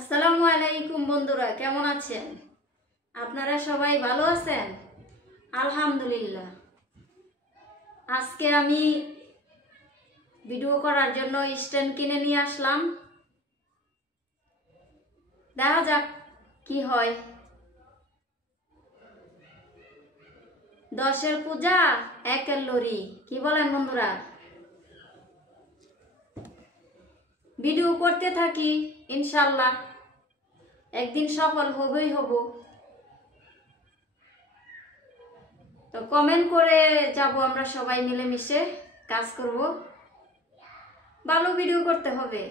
আসসালামু আলাইকুম বন্ধুরা, কেমন আছেন? আপনারা সবাই ভালো আছেন? আলহামদুলিল্লাহ। আজকে আমি ভিডিও করার জন্য স্ট্যান্ড কিনে নিয়ে আসলাম। দেখা যাক কি হয়। 10-এর পূজা 1-এর লরি, কি বলেন বন্ধুরা? ভিডিও করতে থাকি, ইনশাল্লাহ একদিন সফল হবই হব। তো কমেন্ট করে যাব, আমরা সবাই মিলেমিশে কাজ করব। ভালো ভিডিও করতে হবে।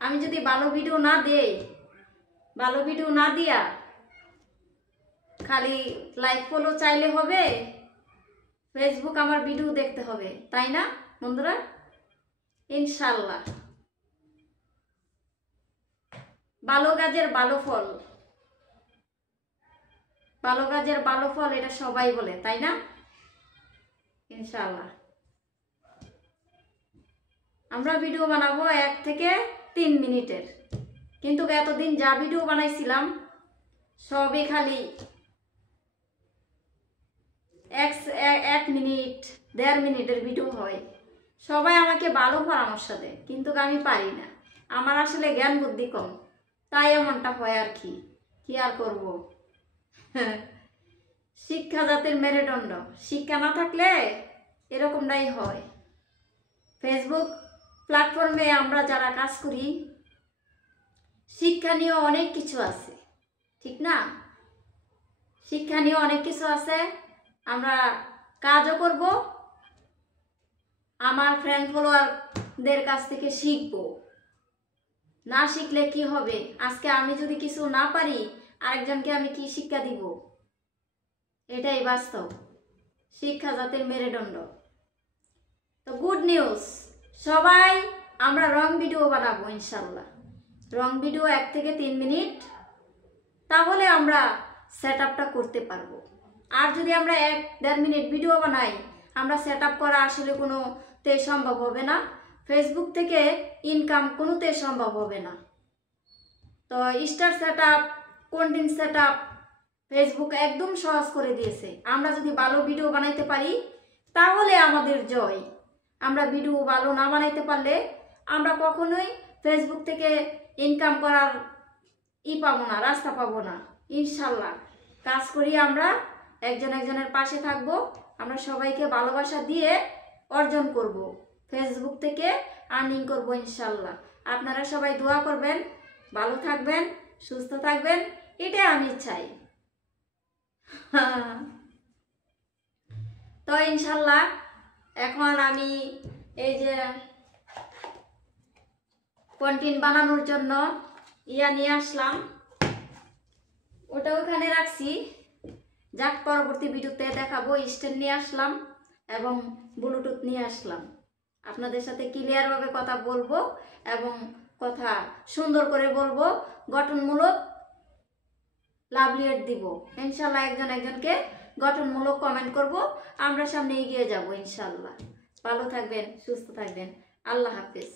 আমি যদি ভালো ভিডিও না দেই, ভালো ভিডিও না দিয়া খালি লাইক ফলো চাইলে হবে? ফেসবুক আমার ভিডিও দেখতে হবে, তাই না বন্ধুরা? ইনশাল্লাহ ভালো কাজের ভালো ফল, ভালো কাজের ভালো ফল, এটা সবাই বলে, তাই না? ইনশাল্লাহ আমরা ভিডিও বানাবো 1 থেকে 3 মিনিটের, কিন্তু এতদিন যা ভিডিও বানাইছিলাম সবই খালি 1 মিনিট 1.5 মিনিটের ভিডিও হয়। সবাই আমাকে ভালো পরামর্শ দেয়, কিন্তু আমি পারি না। আমার আসলে জ্ঞান বুদ্ধি কম, তাই এমনটা হয় আর কি। কি আর করব। শিক্ষা জাতির মেরুদণ্ড, শিক্ষা না থাকলে এরকমটাই হয়। ফেসবুক প্ল্যাটফর্মে আমরা যারা কাজ করি, শিক্ষণীয় অনেক কিছু আছে, ঠিক না? শিক্ষণীয় অনেক কিছু আছে, আমরা কাজও করব, আমার ফ্রেন্ড ফলোয়ারদের কাছ থেকে শিখব। না শিখলে কি হবে? আজকে আমি যদি কিছু না পারি, আরেকজনকে আমি কি শিক্ষা দিব? এটাই বাস্তব। শিক্ষা জাতির মেরুদণ্ড। তো গুড নিউজ, সবাই আমরা রং ভিডিও বানাবো ইনশাল্লাহ। রং ভিডিও 1 থেকে 3 মিনিট, তাহলে আমরা সেট আপটা করতে পারবো। আর যদি আমরা 1-1.5 মিনিট ভিডিও বানাই, আমরা সেট আপ করা আসলে কোনোতেই সম্ভব হবে না। ফেসবুক থেকে ইনকাম কোনোতেই সম্ভব হবে না। তো star set up, content set up Facebook একদম সহজ করে দিয়েছে। আমরা যদি ভালো ভিডিও বানাইতে পারি, তাহলে আমাদের জয়। আমরা ভিডিও ভালো না বানাইতে পারলে আমরা কখনোই ফেসবুক থেকে ইনকাম করার পাবো না, রাস্তা পাবো না। ইনশাল্লাহ কাজ করি, আমরা একজন একজনের পাশে থাকব, আমরা সবাইকে ভালোবাসা দিয়ে অর্জন করব, ফেসবুক থেকে আর্নিং করব ইনশাল্লাহ। আপনারা সবাই দোয়া করবেন, ভালো থাকবেন, সুস্থ থাকবেন, এটাই আমি চাই। তো ইনশাল্লাহ এখন আমি এই যে কন্টেন্ট বানানোর জন্য নিয়ে আসলাম, ওটা ওখানে রাখছি। যাক, পরবর্তী ভিডিওতে দেখাবো। স্ট্যান্ড নিয়ে আসলাম এবং ব্লুটুথ নিয়ে আসলাম। আপনাদের সাথে ক্লিয়ারভাবে কথা বলবো এবং কথা সুন্দর করে বলবো, গঠনমূলক লাভলিয়েট দিব ইনশাল্লাহ। একজন একজনকে গঠনমূলক কমেন্ট করব, আমরা সামনে এগিয়ে যাব ইনশাল্লাহ। ভালো থাকবেন, সুস্থ থাকবেন, আল্লাহ হাফেজ।